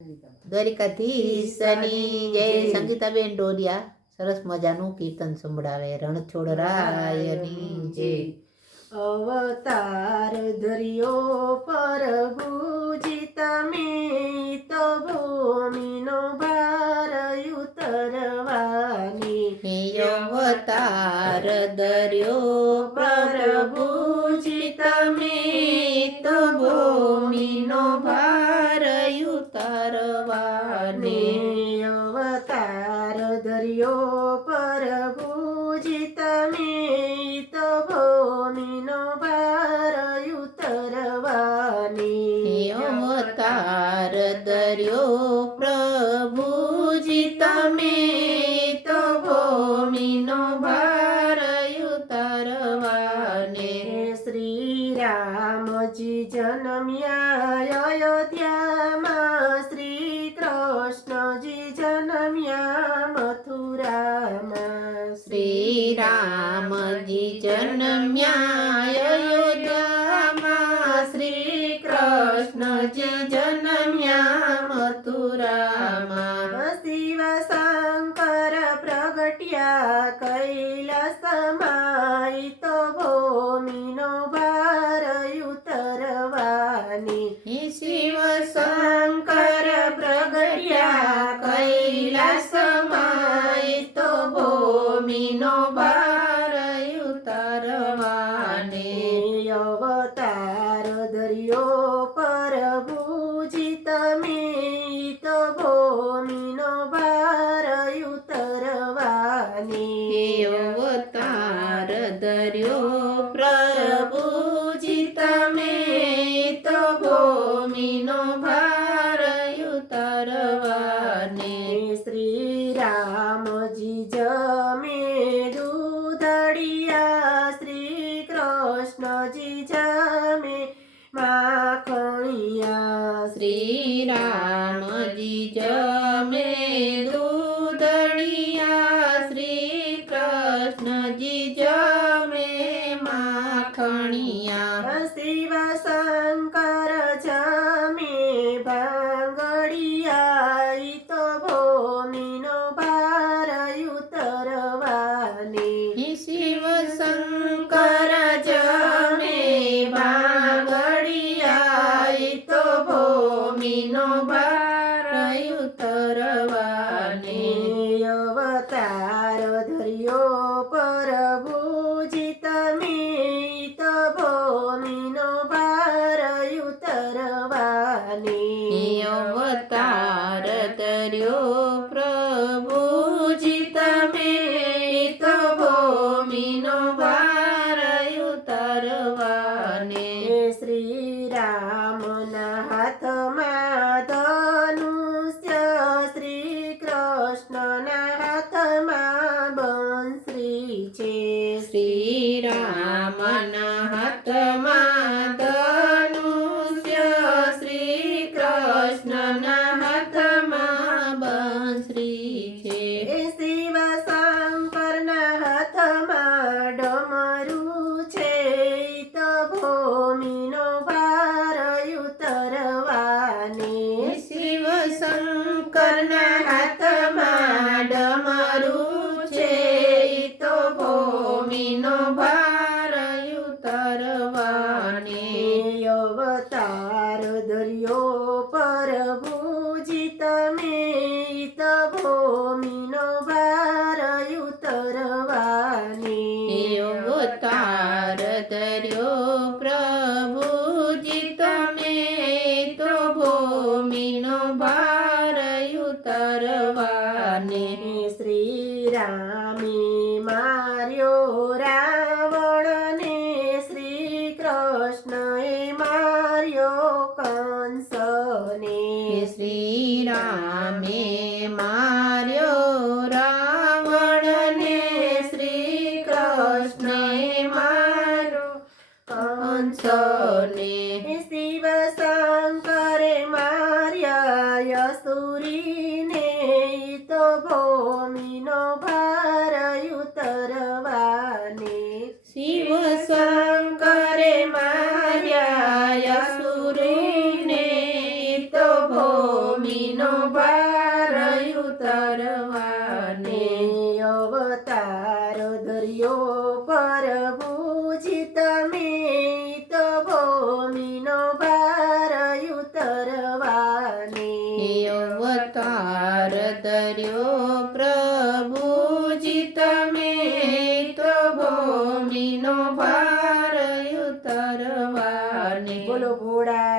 દ્વારિકાધીશની જય. સંગીતાબેન ડોડિયા સરસ મજાનું કીર્તન સંભળાવે. રણછોડરાયની જય. અવતાર ધર્યો પ્રભુજી તમે તો ભૂમિનો ભાર ઉતરવાની. અવતાર ધર્યો પ્રભુજી તમે તો ભૂમિનો ભાર ઉતારવાની. અવતાર ધર્યો પ્રભુજી તમે તો ભૂમિનો ભાર ઉતરવાની. અવતાર ધર્યો પ્રભુજી તમે તો ભૂમિનો ભાર ઉતારવાની. શ્રી રામજી જન્મ્યા અયોધ્યામાં, શ્રી કૃષ્ણજી જન્મ્યા મથુરામાં. શ્રી રામજી જન્મ્યા અયોધ્યામાં, શ્રી કૃષ્ણજી જન્મ્યા મથુરામાં. શિવ શંકર પ્રગટ્યા કૈલાસમાં, તો ભૂમિનો ભાર ઉતરવાની. શિવ શંકર પ્રગટ્યા કૈલાસમાં, તો ભૂમિનો ભાર ઉતારવાની. અવતાર ધર્યો પ્રભુજી તમે તો ભૂમિનો ભાર ઉતરવાની. અવતાર ધર્યો પ્રભુજી તમે તો ભૂમિનો ભાર ઉતારવાની. શ્રી રામજી જમે દૂધડિયા, શ્રી કૃષ્ણજી જમે માખણિયા. શ્રી રામજી જમે દૂધડિયા, શ્રી કૃષ્ણજી જમે માખણિયા. શિવ શંકર જમે ભાંગડિયા, તો ભૂમિનો ભાર ઉતરવાની. શિવ શંકર જમે ભાંગડિયા, તો ભૂમિનો ભાર ઉતરવાની. અવતાર ધર્યો પ્રભુજી તમે તો ભૂમિનો ભાર ઉતરવાની. અવતાર ધર્યો પ્રભુજી તમે તો ભૂમિનો ભાર ઉતારવાની. શ્રી રામના હાથમાં ધનુષ્ય, શ્રી કૃષ્ણના હાથમાં બંસરી છે. શ્રી રામના હાથમાં ધનુષ્ય, શ્રી કૃષ્ણના હાથમાં બંસરી છે. શિવ શંકરના હાથમાં ડમરું છે, તો ભૂમિનો ભાર ઉતરવાની. શિવ શંકરના હાથમાં ડમરું છે, તો ભૂમિનો ભાર ઉતારવાની. અવતાર ધર્યો પ્રભુજી તમે તો ભૂમિનો ભાર ઉતરવાની. અવતાર ધર્યો પ્રભુજી તમે તો ભૂમિનો ભાર ઉતારવાની. શ્રી રામે માર્યો રાવણને, શ્રી કૃષ્ણએ માર્યો કંસને. શ્રી રામે માર્યો રાવણને, શ્રી કૃષ્ણએ માર્યો કંસને. શિવ શંકરે માર્યા અસુરીને, તો ભૂમિનો ભાર ઉતરવાની. શિવ શંકરે માર્યા અસુરીને, તો ભૂમિનો ભાર ઉતરવાને અવતાર ધર્યો પ્રભુજી તમે તો ભૂમિનો ભાર ઉતરવાને અવતાર ધર્યો પ્રભુજી તમે તો ભૂમિનો ભાર ઉતરવાને બોલો ભોળા